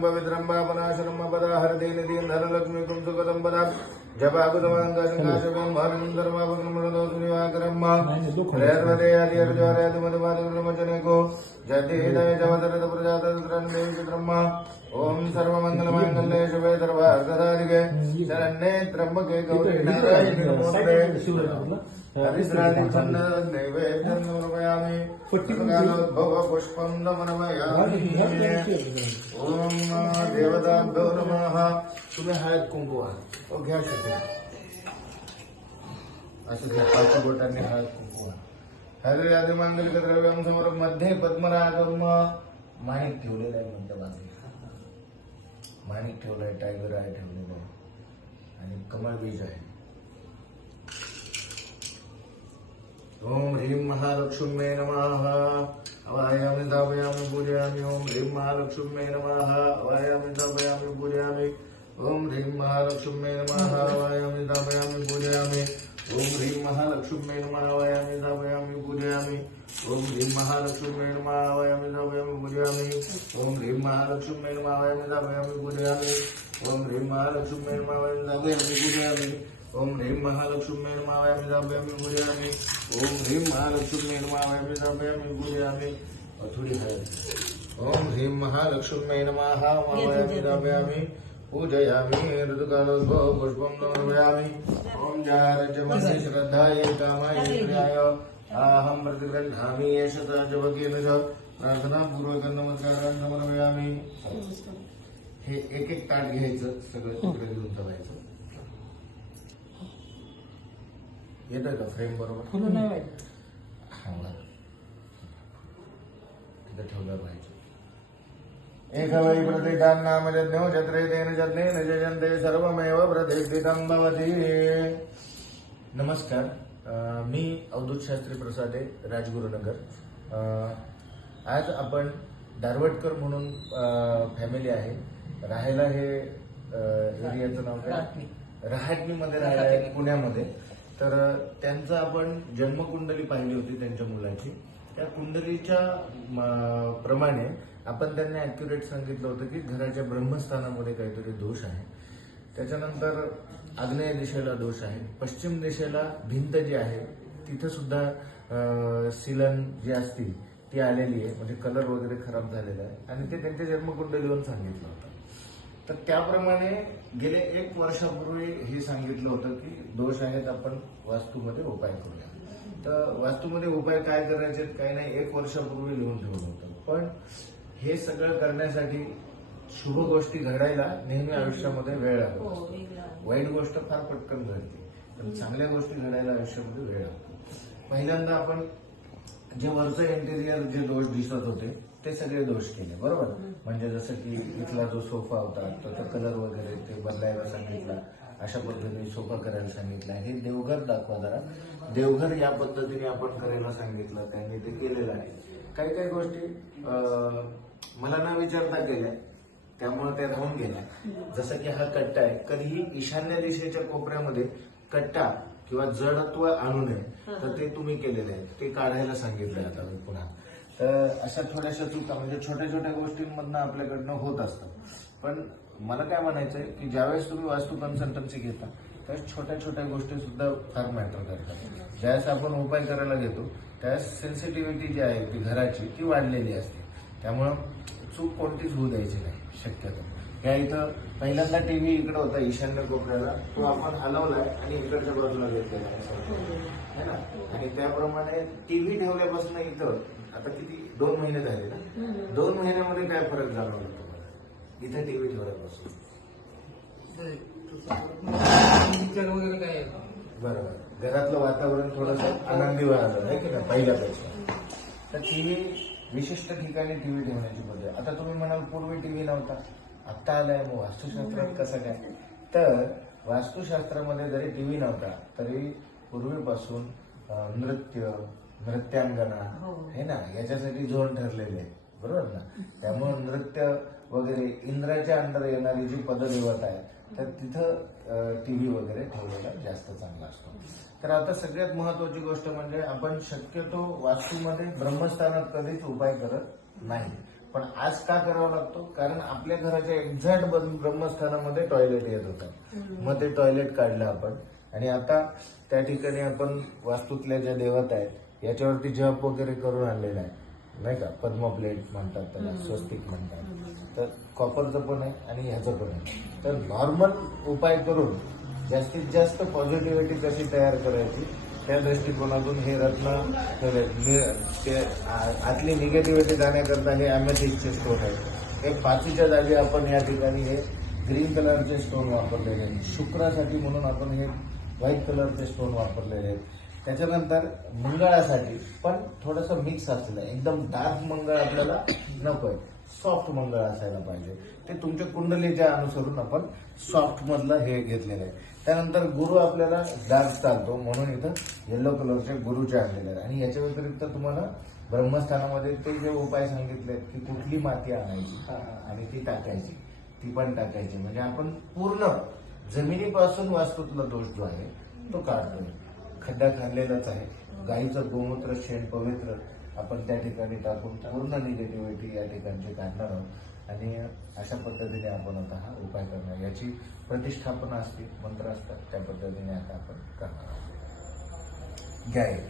पवित्रं पवित्रं पनाशरं पदा हरदेन दीन धनलक्ष्मी कुंसुकदं पदा जपाकुतमांगाशंगाशवेन महरं धर्मापक्रमणदोषनिवाकरम् त्रयर्वदेयादिर्जोरयदुमधुमाधुर्मचनेको जयदेहदय जवदरद प्रजातत्रन्देवी ब्रह्मा ओम सर्वमंगलमांगल्ये शिवे सर्वार्थसाधिके शरण्ये त्र्यंबके गौरी नारायणी नमोस्तुते हरिद्राणि नैवेद्यं समर्पयामि पुष्पकालोद्भव पुष्पं नमयामि ओम देवताभ्यो नमः तुम्ही हळद कुंकू ओ घ्या शकते असं घ्या पाच बोटांनी हळद कुंकू हरे आदि मांगलिक द्रव्यं समोर मध्ये पद्मरागम माणिक ठेवलेला आहे म्हणते बाजूला माणिक ठेवलाय टायगर आहे ठेवलेला आहे आणि कमळ बीज आहे ओम ह्रीं महालक्ष्म्यै नमः अवायामि दापयामि पूजयामि ओम ह्रीं महालक्ष्म्यै नमः अवायामि दापयामि पूजयामि ओम ह्रीं महालक्ष्म्यै नमः अवायामि दापयामि पूजयामि ओम ह्रीं महालक्ष्म्यै नमः अवायामि दापयामि पूजयामि ओम ह्रीं महालक्ष्म्यै नमः अवायामि दापयामि पूजयामि ओम ह्रीं महालक्ष्म्यै नमः अवायामि दापयामि पूजयामि ओम ह्रीं महालक्ष्म्यै नमः अवायामि दापयामि पूजयामि ओम ह्रीं महालक्ष्म्यै नमः अवायामि दापयामि पूजयामि ओम ह्रीं महालक्ष्म्यै नमः अवायामि दापयामि पूजयामि और थोड़ी है ओम ह्रीं महालक्ष्म्यै नमः अवायामि दापयामि पूजयामि ऋतुकालोद्भव पुष्पं समर्पयामि ओम जारजमस्य श्रद्धायै कामाय प्रियाय अहं प्रतिगृह्णामि एषः जपकेन च प्रार्थनापूर्वकं नमस्कारान् समर्पयामि हे एक एक ताट घ्यायचं सगळं तिकडे घेऊन जायचं येतोय का फ्रेम बरोबर तिथे ठेवलं पाहिजे एक वै प्रतिष्ठान नाम यज्ञो चत्रे तेन यज्ञेन यजन्ते सर्वमेव प्रतिष्ठितं भवति नमस्कार मी अवधूत शास्त्री प्रसादे राजगुरुनगर आज आपण दारवटकर म्हणून फॅमिली आहे राहायला हे एरियाचं नाव काय रहाटणीमध्ये राहायला आहे पुण्यामध्ये तर त्यांचं आपण जन्मकुंडली पाहिली होती त्यांच्या मुलाची त्या कुंडलीच्या प्रमाणे आपण त्यांना ॲक्युरेट सांगितलं होतं की घराच्या ब्रह्मस्थानामध्ये काहीतरी दोष आहे त्याच्यानंतर आग्नेय दिशेला दोष आहे पश्चिम दिशेला भिंत जी आहे तिथं सुद्धा सिलन जी असतील ती आलेली आहे म्हणजे कलर वगैरे खराब झालेला आहे आणि ते त्यांच्या जन्मकुंडलीवरून सांगितलं होतं तर त्याप्रमाणे गेले 1 वर्षापूर्वी हे सांगितलं होतं की दोष आहेत आपण वास्तूमध्ये उपाय करूया तर वास्तूमध्ये उपाय काय करायचे काही नाही 1 वर्षापूर्वी लिहून ठेवलं होतं पण हे सगळं करण्यासाठी शुभ गोष्टी घडायला नेहमी आयुष्यामध्ये वेळ लागतो वाईट गोष्ट फार पटकन घडते पण चांगल्या गोष्टी घडायला आयुष्यामध्ये वेळ लागतो पहिल्यांदा आपण जे वरचं इंटेरियर जे दोष दिसत होते ते सगळे दोष केले बरोबर म्हणजे जसं की इथला जो सोफा होता त्याचा कलर वगैरे ते बदलायला सांगितला अशा पद्धतीने सोफा करायला सांगितला हे देवघर दाखवा जरा देवघर या पद्धतीने आपण करायला सांगितलं त्यांनी ते केलेलं आहे काही काही गोष्टी मला न विचारता केल्या त्यामुळे त्या राहून गेल्या जसं की हा कट्टा आहे कधीही ईशान्य दिशेच्या कोपऱ्यामध्ये कट्टा किंवा जडत्व आणू नये तर ते तुम्ही केलेले आहे ते काढायला सांगितलंय आता मी पुन्हा तर अशा थोड्याशा चुका म्हणजे छोट्या छोट्या गोष्टींमधनं आपल्याकडनं होत असतात पण मला काय म्हणायचंय की ज्यावेळेस तुम्ही वास्तू कन्सल्टन्सी घेता त्यावेळेस छोट्या छोट्या गोष्टी सुद्धा फार मॅटर करतात ज्यावेळेस आपण उपाय करायला घेतो त्यावेळेस सेन्सिटिव्हिटी जी आहे ती घराची ती वाढलेली असते त्यामुळं चूक कोणतीच होऊ द्यायची नाही शक्यतो या इथं पहिल्यांदा टीव्ही इकडे होता ईशान्य कोपऱ्याला तो आपण हलवलाय आणि इकडच्या बाजूला घेतलेला आहे ना आणि त्याप्रमाणे टीव्ही ठेवल्यापासून इथं आता किती 2 महिने झाले ना 2 महिन्यामध्ये काय फरक जाणवला तुम्हाला इथे टीव्ही ठेवल्यापासून बरोबर घरातलं वातावरण थोडंसं आनंदी व्हायला आहे की नाही पहिल्यापेक्षा तर टीव्ही विशिष्ट ठिकाणी टीव्ही ठेवण्याची पद्धत आता तुम्ही म्हणाल पूर्वी टीव्ही नव्हता आत्ता आलाय मग वास्तुशास्त्रात कसं काय तर वास्तुशास्त्रामध्ये जरी टीव्ही नव्हता तरी पूर्वीपासून नृत्यांगना हे ना याच्यासाठी झोन ठरलेले आहे बरोबर ना त्यामुळे नृत्य वगैरे इंद्राच्या अंडर येणारी जी पददेवता आहे तर तिथं टीव्ही वगैरे ठेवलेला जास्त चांगला असतो तर आता सगळ्यात महत्वाची गोष्ट म्हणजे आपण शक्यतो वास्तूमध्ये ब्रह्मस्थानात कधीच उपाय करत नाही पण आज का करावा लागतो? कारण आपल्या घराच्या एक्झॅक्ट ब्रह्मस्थानामध्ये टॉयलेट येत होतं. मग ते टॉयलेट काढलं आपण आणि आता त्या ठिकाणी आपण वास्तूतल्या ज्या देवता आहेत याच्यावरती जप वगैरे करून आणलेला आहे, नाही का? पद्म प्लेट म्हणतात त्याला, स्वस्तिक म्हणतात. तर कॉपरचं पण आहे आणि ह्याचं पण आहे. तर नॉर्मल उपाय करून जास्तीत जास्त पॉझिटिव्हिटी कशी तयार करायची त्या दृष्टिकोनातून हे रत्न ते आतली निगेटिव्हिटी जाण्याकरता हे अमेथिस्टचे स्टोन आहेत. हे पाचीच्या जागी आपण या ठिकाणी हे ग्रीन कलरचे स्टोन वापरलेले आहेत. शुक्रासाठी म्हणून आपण हे व्हाईट कलरचे स्टोन वापरलेले आहेत. त्याच्यानंतर मंगळासाठी पण थोडंसं मिक्स असलेलं, एकदम डार्क मंगळ आपल्याला नकोय, सॉफ्ट मंगळ असायला पाहिजे. ते तुमच्या कुंडलीच्या अनुसरून आपण सॉफ्ट मधलं हे घेतलेलं आहे. त्यानंतर गुरु आपल्याला डार्क चालतो म्हणून इथं येलो कलरचे गुरुचे आणलेले आहेत. आणि याच्या व्यतिरिक्त तुम्हाला ब्रह्मस्थानामध्ये ते जे उपाय सांगितले की कुठली माती आणायची आणि ती टाकायची, ती पण टाकायची, म्हणजे आपण पूर्ण जमिनीपासून वास्तूतला दोष जो आहे तो काढतोय. खड्डा खाल्लेलाच आहे. गाईचं गोमूत्र, शेण पवित्र आपण त्या ठिकाणी टाकून पूर्ण निगेटिव्हिटी या ठिकाणची काढणार आहोत. आणि अशा पद्धतीने आपण आता हा उपाय करणार. याची प्रतिष्ठापना असते, मंत्र असतात, त्या पद्धतीने आता आपण करणार आहोत. घ्या एक